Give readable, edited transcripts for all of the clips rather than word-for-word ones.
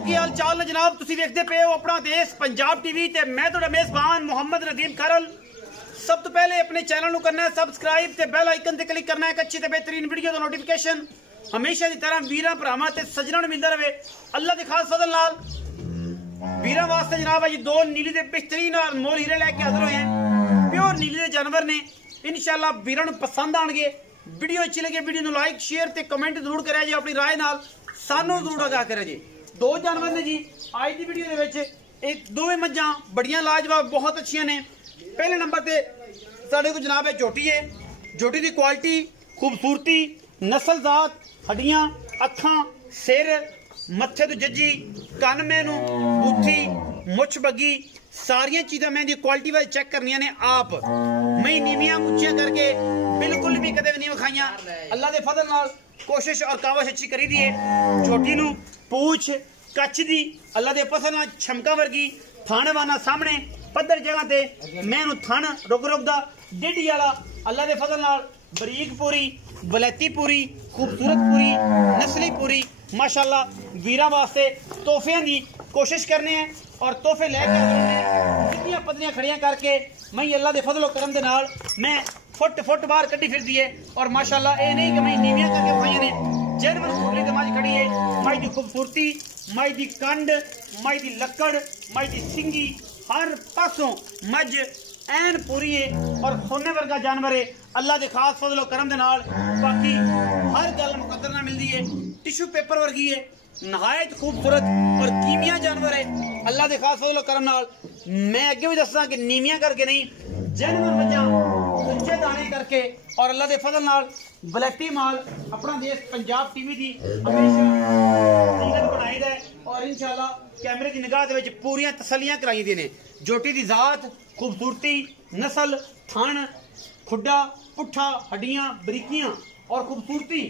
की हाल चाल ने जनाब, तुसी देखते पे हो अपना देश पंजाब टीवी ते मैं तुहाडा मेजबान मोहम्मद नदीम खरल। सब तो पहले अपने चैनल को करना है सबसक्राइब ते बेल आइकन ते क्लिक करना है एक अच्छी ते बेहतरीन वीडियो का नोटिफिकेशन हमेशा की तरह वीरां भरावां ते सज्जनां नूं मिलदा रहे अल्लाह दे खास फजल नाल। वीरां वास्ते जनाब अज दो नीली दे बेहतरीन और मोल हीरे लैके हाजिर होए हैं। प्योर नीली दे जानवर ने, इंशाअल्लाह वीरां नूं पसंद आउणगे। वीडियो अच्छी लगे वीडियो नूं लाइक शेयर ते कमेंट जरूर करिया जी, अपनी राय नाल सानू जरूर आगाह करिया जी। दो जानवर ने जी आज की वीडियो दे एक दोवें मज्जां बड़ियां लाजवाब बहुत अच्छियां ने। पहले नंबर ते साडे को जनाब है झोटी है। झोटी की क्वालिटी, खूबसूरती, नस्ल जात, हड्डियां, अखां, सिर, मत्थे तो जज्जी, कन मैनू, बूथी, मुछ बग्गी, सारिया चीज़ा मैं क्वालिटी वाइज चेक करनिया ने आप। मैं नीवियां उच्चियां करके बिल्कुल भी कदे भी नहीं विखाइया। अल्लाह के फजल नाल कोशिश और कावश अच्छी करी दी है। झोटी नू पूछ कच्छ दी अल्लाह के फजल नाल छमका वर्गी, थाने वाना सामने पद्धर जगह ते मैनू थन रुक रुकदा डेढ़ी वाला अल्लाह के फजल नाल बरीक पूरी, वलैती पूरी, खूबसूरत पूरी, नस्ली पूरी माशाअल्लाह। वीरां वास्ते तोहफियां दी कोशिश करने हैं और तोहफे लैके जितनियां पतलियां खड़ियां करके मैं अल्लाह के फजलो करम दे नाल मैं फुट बाहर कड्डी फिरदी है। और माशाअल्लाह ये नहीं कि मैं नीवियां करके खाइयां ने, जनवर मुरली ते मज खड़ी है। मज की खूबसूरती, मज की कंड, मज की लक्कड़, मज की सिंगी, हर पासों मज एन पूरी है और सोने वर्गा जानवर है अल्लाह के खास फजलो करम दे नाल। बाकी हर गल मुकद्दर ना मिलती है, टिश्यू पेपर वर्गी है, नहायत खूबसूरत और कीमिया जानवर है अल्लाह के खास फजलो करम नाल। मैं अगे भी दसा कि नीवियां करके नहीं, जानवर मज्जां उच्चे दाने करके और अल्लाह के फजल नाल वलैती माल अपना देश पंजाब टीवी की हमेशा बनाई है और इंशाअल्लाह कैमरे की निगाह दे पूरियां तसलियां कराई दी ने। झोटी की जात, खूबसूरती, नस्ल, थन, खुड्डा, पुट्ठा, हड्डियां, बरीकियां और खूबसूरती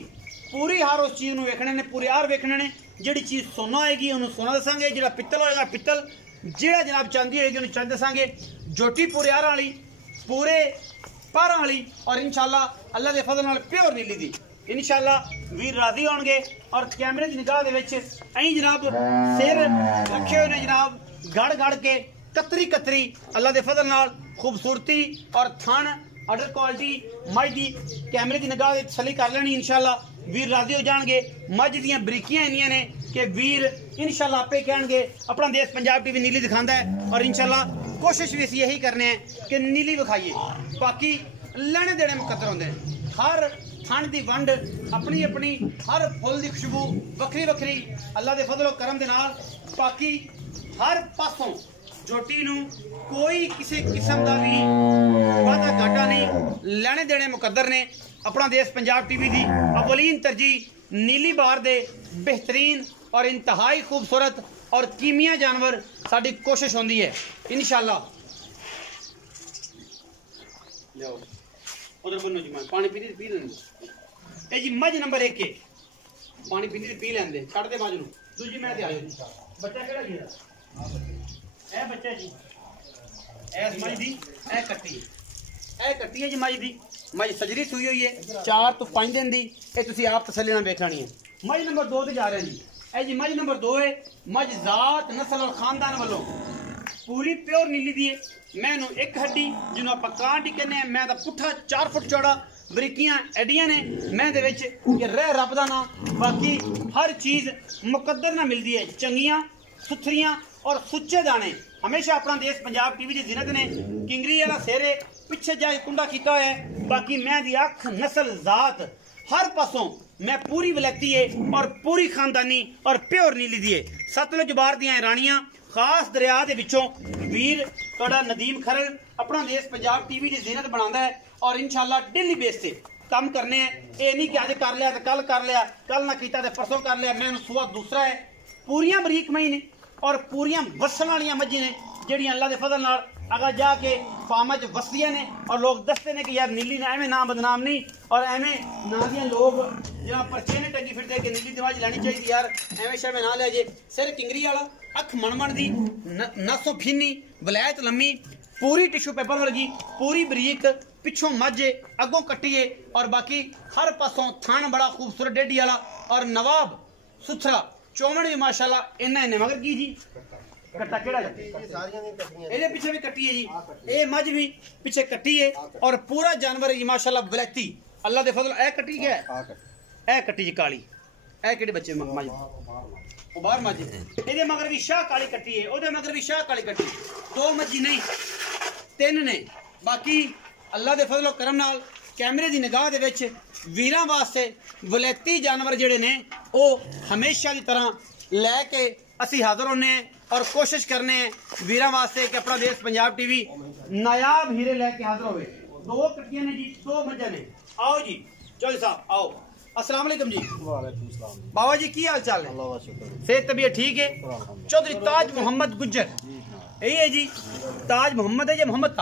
पूरी हर उस चीज़ को वेखने ने, पूरे हार वेखने ने। जिहड़ी चीज़ सोना आएगी उन्होंने सोना दसांगे, जिहड़ा पित्तल होएगा पित्तल, जिहड़ा जनाब चांदी होएगी उन्हें चांदी दसांगे। झोटी पूरे हार वाली, पूरे पारा वाली और इंशाअल्लाह अल्लाह के फजल नाल प्योर नीली दी इंशाअल्लाह वीर राजी होंगे। और कैमरे की निगाह दे विच ऐं जनाब सिर रखे हुए ने जनाब गड़ गड़ के कतरी कतरी अल्लाह के फजल नाल खूबसूरती और थन अडर क्वालिटी मज की कैमरे की निगाह दे तसली कर लेनी इंशाअल्लाह वीर राजी हो जाएंगे। मज दियां बरीकियां इन्नियां ने कि वीर इंशाअल्लाह आपे कहेंगे अपना देश पंजाब टीवी नीली दिखाता है और इंशाअल्लाह कोशिश भी यही करने हैं कि नीली विखाइए। बाकी लेने देने मुकद्दर होंगे, हर थन की वंड अपनी अपनी, हर फुल की खुशबू वक्री वक्री अल्लाह के फजलो करम दे नाल। बाकी हर पासों झोटी नूं कोई किसी किस्म का भी वादा घाटा नहीं, लेने देने मुकद्दर ने। अपना देश पंजाब टीवी की अवलीन तरजीह नीली बार दे बेहतरीन और इंतहाई खूबसूरत और कीमिया जानवर साड़ी कोशिश होती है इंशाअल्लाह। उधर बनो जी, पानी पी लेंगे जी। मज नंबर 1 है, पानी पी लेंगे, छड़ दे मज नूं। दूजी मैं ते आयो जी, बच्चा केड़ा जी ए बच्चा जी, एस मज दी ए कट्टी है जी। मज दी मज सजरी सूई हुई है 4 तो 5 दिन की, ये तुसीं आप तसल्ली नाल वेख लेनी है। मज नंबर 2 ते जा रहे हैं जी, ए जी मज नंबर 2 है। मज जात नस्ल और खानदान वालों पूरी प्योर नीली दी है। मैनू एक हड्डी जिन्हों आप कांटी कहने, मैं तो पुट्ठा 4 फुट चौड़ा, बरीकियां एडियां ने मैं दे विच कि रह रब दा ना। बाकी हर चीज़ मुकद्दर ना मिलती है, चंगियां सुथरियां और सुच्चे दाने हमेशा अपना देश पंजाब टीवी की जीनत ने। किंगरी वाला सेरे पिछे जाए कुंडा किया है। बाकी मैं दी अख नस्ल जात हर पासों मैं पूरी वलैती है और पूरी खानदानी और प्योर नीली दी है। सतलुज बार दियां रानियां खास दरिया के विचों वीर तुहाडा नदीम खरल अपना देश पंजाब टीवी की जीनत बनाता है और इंशाअल्लाह डेली बेस से काम करने हैं। ये नहीं कि अज कर लिया तो कल कर लिया, कल ना किया तो परसों कर लिया। मैं सुबह दूसरा है, पूरियां बरीक मई ने और पूरियां वसन वाली मझी ने जिहड़ियां अल्लाह के फजल नाल अगर जाके फार्म च वसदियां ने और लोग दसते ने कि यार नीली ने एवं नाम बदनाम नहीं और एवं ना दियां लोग जहाँ परचे ने टंगी फिरते कि नीली दिमाग लैनी चाहिए यार एवं शैवें ना लिया जे। सिर किंगरी वाला, अख मनमन दी, नसों फिनी, वलैत लम्मी, पूरी टिश्यू पेपर वर्गी, पूरी बरीक, पिछों मझे अगों कट्टिए और बाकी हर पासों थान बड़ा खूबसूरत डेडी वाला और नवाब सुथरा चौमन भी माशाल्लाह इन्ना इन्ने मगर की जी कट्टा केड़ा ये पीछे भी कट्टी है जी ये मज भी पीछे कट्टी है और पूरा जानवर है माशाल्लाह बलैती अल्लाह दे फजल ए कट्टी क्या है ए कट्टी जी काली ए केड़े बच्चे मज ओ बाहर मज ਇਹਦੇ ਮਗਰ ਵੀ ਸ਼ਾਹ ਕਾਲੀ ਕੱਟੀ ਹੈ ਉਹਦੇ ਮਗਰ ਵੀ ਸ਼ਾਹ ਕਾਲੀ ਕੱਟੀ ਦੋ ਮੱਝੀ ਨਹੀਂ ਤਿੰਨ ਨੇ ਬਾਕੀ ਅੱਲਾ ਦੇ ਫਜ਼ਲ ਕਰਮ ਨਾਲ ਕੈਮਰੇ ਦੀ ਨਿਗਾਹ ਦੇ ਵਿੱਚ ਵੀਰਾਂ ਵਾਸਤੇ ਵਲੈਤੀ ਜਾਨਵਰ ਜਿਹੜੇ ਨੇ ਉਹ ਹਮੇਸ਼ਾ ਦੀ ਤਰ੍ਹਾਂ ਲੈ ਕੇ ਅਸੀਂ ਹਾਜ਼ਰ ਹੁੰਨੇ ਆ ਔਰ ਕੋਸ਼ਿਸ਼ ਕਰਨੇ ਆ ਵੀਰਾਂ ਵਾਸਤੇ ਕਿ ਆਪਣਾ ਦੇਸ਼ ਪੰਜਾਬ ਟੀਵੀ ਨਾਯਾਬ ਹੀਰੇ ਲੈ ਕੇ ਹਾਜ਼ਰ ਹੋਵੇ ਦੋ ਕੱਟੀਆਂ ਨੇ ਜੀ ਦੋ ਮੱਝਾਂ ਨੇ आओ जी चौधरी साहब आओ अस्सलाम वालेकुम जी वालेकुम सलाम बाबा जी की हाल चाल है अल्लाह का शुक्र सेहत तबीयत ठीक है चौधरी ताज मोहम्मद गुज्जर यही है जी ताज मोहम्मद है या मोहम्मद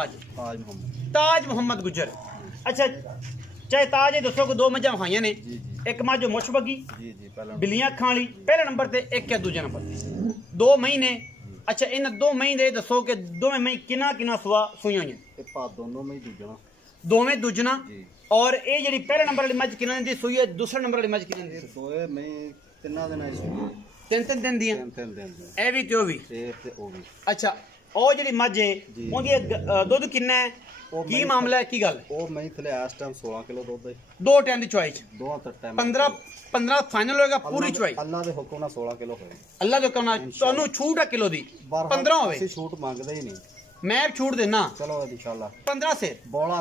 ताज मोहम्मद गुज्जर अच्छा चाहे ताज है दसो को दो मझा खाइया ने एक मझ मुछ बगी बिल्लियां अखां वाली पहले नंबर ते एक है दूजे नंबर दो महीने अच्छा इन दो महीने दसो कि दोवें मही किना किना सुआ सुई हुई दोवें दूजना और ये जी पहले नंबर वाली मझ किना दी सुई है दूसरे नंबर वाली मझ किना दी सोए मैं तिन्ना दिन तीन तीन दिन दी ए भी ते ओ भी अच्छा ओ जेडी मझ है ओदी दुध किन्ना है की मामला है की गल ओ मैं थले इस टाइम 16 किलो दुध है दो टाइम दी चॉइस दो टाइम 15 फाइनल होएगा पूरी चॉइस अल्लाह दे हुक्म नाल 16 किलो होए अल्लाह दे हुक्म नाल तानू छूट है किलो दी 15 होवे ਅਸੀਂ ਛੂਟ ਮੰਗਦੇ ਹੀ ਨਹੀਂ मैं छूट देना चलो इंशाल्लाह 15 से बौला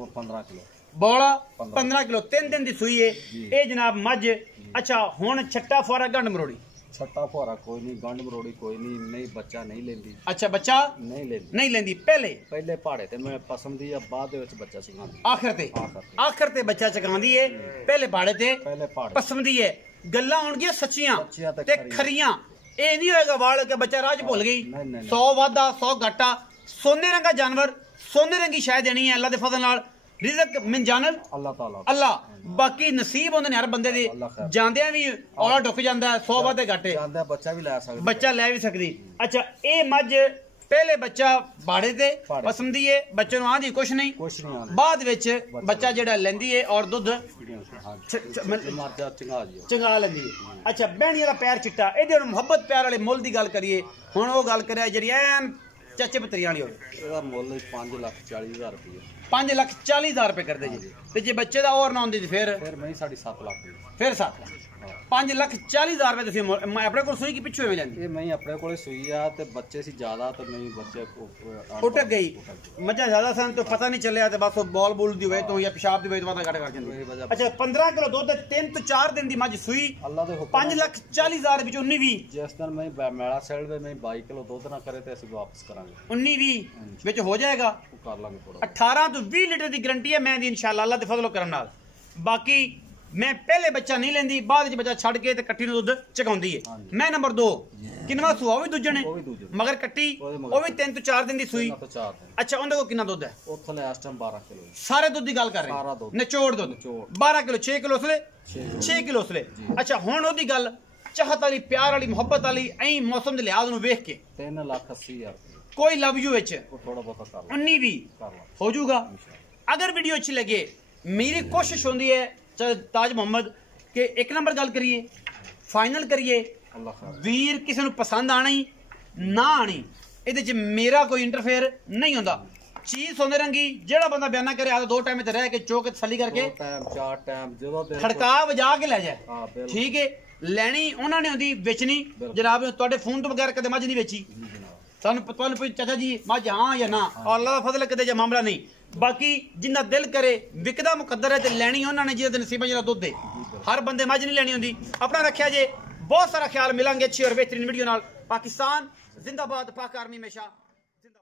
15 किलो बौला 15 किलो तीन दिन दी सुई है ये जनाब मझ अच्छा हुन छट्टा फुआरा गंड मरोड़ी छट्टा फुआरा कोई नहीं गंड मरोड़ी कोई नहीं बच्चा नहीं लेंदी अच्छा बच्चा नहीं लेंदी पहले पहाड़े ते मैं पसंद या बाद दे विच बच्चा सिखांदी आखिर ते बच्चा चकांदी है पहले पहाड़े पसंद है गल्लां होणगियां सच्चियां ते खरियां ए नहीं होएगा वाल के बच्चा राज भुल गई 100 वादा 100 घाटा सोने रंगा जानवर सोने रंगी शायद देनी है अल्लाह दे फजल नाल रिज़्क मिन जानल अल्लाह ताला अल्लाह बाकी नसीब होंदे ने हर बंदे दे जांदियां भी औला ढुक जांदा है 100 वादे घाटे जांदा बच्चा भी ले सकदा बच्चा ले भी सकदी अच्छा ए मझ पहले बच्चा बाड़े ते पसंदी है बच्चे नु आंदी कुछ नहीं बाद विच बच्चा जेड़ा लेंदी है और दुध चंगा लेंदी है अच्छा बहनी वाला पैर चिट्टा एदे मोहब्बत प्यार वाले मुल दी गल करिए हुण ओ गल करिया जेड़ी ऐन चाचे पतरियां वाली होवे एदा मुल 5,40,000 रुपए 5,40,000 रुपए कर दे जी ते जे बच्चे दा और ना होंदी फिर मैं 7.5 लाख फिर 7 लाख 5,40,000 रुपए तुसी मैं अपने को सुई की पिछू में लेंदी ये मैं अपने कोले सुई आ ते बच्चे सी ज्यादा तो मैं बच्चे को उठक गई मजा ज्यादा सन तो पता नहीं चलिया ते बस बॉल बुल दी होए तो या पेशाब दी होए तो पता घट कर जंदी अच्छा 15 किलो दूध 3 तो 4 दिन दी मझ सुई अल्लाह दे 5,40,000 विच 19 भी जिस दिन मैं मेला सेल में मैं 22 किलो दूध ना करे ते ਅਸੀਂ वापस करांगे 19 भी विच हो जाएगा कर लांगे थोड़ा 18 तो 20 लीटर दी गारंटी है मैं दी इंशाल्लाह अल्लाह दे फजल करम नाल बाकी मैं पहले बच्चा नहीं लेंदी बाद विच बच्चा छड़ के ते कट्टी नु दूध चकाउंदी है मैं नंबर 2 किनवा सुआ भी दूजे ने मगर कट्टी ओ भी 3 तो 4 दिन दी सुई अच्छा उनदे को कितना दूध है ओ थले इस टाइम 12 किलो सारे दूध दी गल कर रहे हैं निचोड़ दूध 12 किलो 6 किलो उसले 6 किलो उसले अच्छा हुन ओदी गल चाहत वाली प्यार वाली मोहब्बत वाली ऐ मौसम दे लिहाज नु देख के 3,80,000 कोई लव यू विच थोड़ा बहुत कर 19 भी हो जाऊगा अगर वीडियो अच्छी लगे मेरी कोशिश होंदी है ताज मोहम्मद के एक नंबर गल करिए फाइनल करिए वीर किसी को पसंद आनी ना आनी ये मेरा कोई इंटरफेयर नहीं होता चीज सोने रंगी जेड़ा बंदा बयाना करे आ 2 टाइम रह के चौक तसली करके खड़का बजा के ले जाए ठीक है लैनी उन्होंने होंदी बेचनी जनाब तुहाडे फोन तो बगैर कदे मझ नहीं बेची सानू चाचा जी मझ हाँ या ना और अल्लाह दा फजल कदे जे मामला नहीं बाकी जिन्ना दिल करे विकदा मुकद्दर है ते लैनी उन्होंने जिहदे नसीबा जिहदा दुध है हर बंदे मझ नहीं लेनी होंदी अपना रखिया जे बहुत सारा ख्याल मिलांगे अच्छी और बेहतरीन वीडियो नाल पाकिस्तान जिंदाबाद पाक आर्मी हमेशा